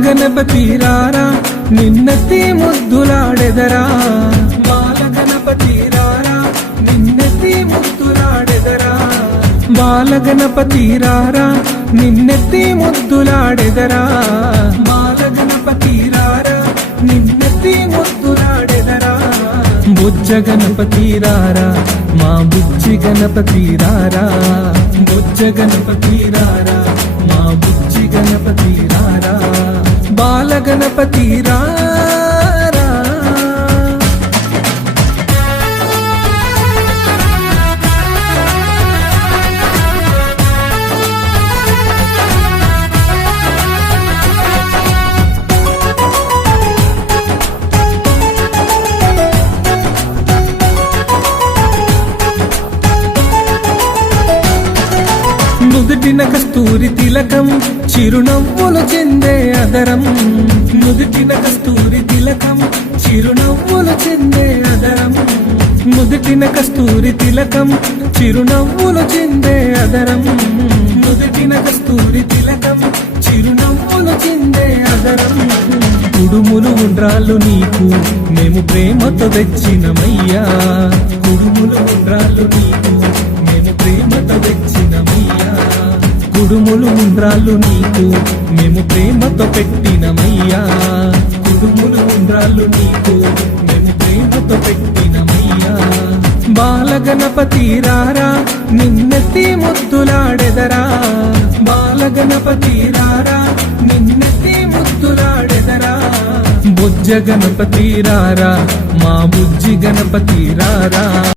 గణపతి రారా నిన్నెత్తి ముద్దులాడెదరా బాల గణపతి రారా నిన్నెత్తి ముద్దులాడెదరా బాల గణపతి రారా నిన్నెత్తి ముద్దులాడెదరా బాల గణపతి రారా నిన్నెత్తి ముద్దులాడెదరా బుజ్జ గణపతి రారా మా బుజ్జి గణపతి రారా బుజ్జ గణపతి రారా మా బుజ్జి గణపతి రారా బాల గణపతి రారా నుదుటిన కస్తూరి తిలకం చిరునవ్వులు చెందే అదరం నుదుటిన కస్తూరి తిలకం చిరునవ్వులు చెందే అదరం నుదుటిన కస్తూరి తిలకం చిరునవ్వులు చెందే అదరం నుదుటిన కస్తూరి తిలకం చిరునవ్వులు చెందే అదరం కుడుములు ఉండ్రాళ్ళు నీకు మేము ప్రేమతో తెచ్చినమయ్యా కుడుములు ఉండ్రాళ్ళు నీకు మేము ప్రేమతో తెచ్చినమయ్యా కుడుములు ఉండ్రాళ్ళు నీకు మేము ప్రేమతో పెట్టినమయ్యా కుడుములు ఉండ్రాళ్ళు నీకు మేము ప్రేమతో పెట్టినమయ్యా బాల గణపతి రారా నిన్నెత్తి ముద్దులాడెదరా బాల గణపతి రారా నిన్నెత్తి ముద్దులాడెదరా బుజ్జ గణపతి రారా మా బుజ్జి గణపతి రారా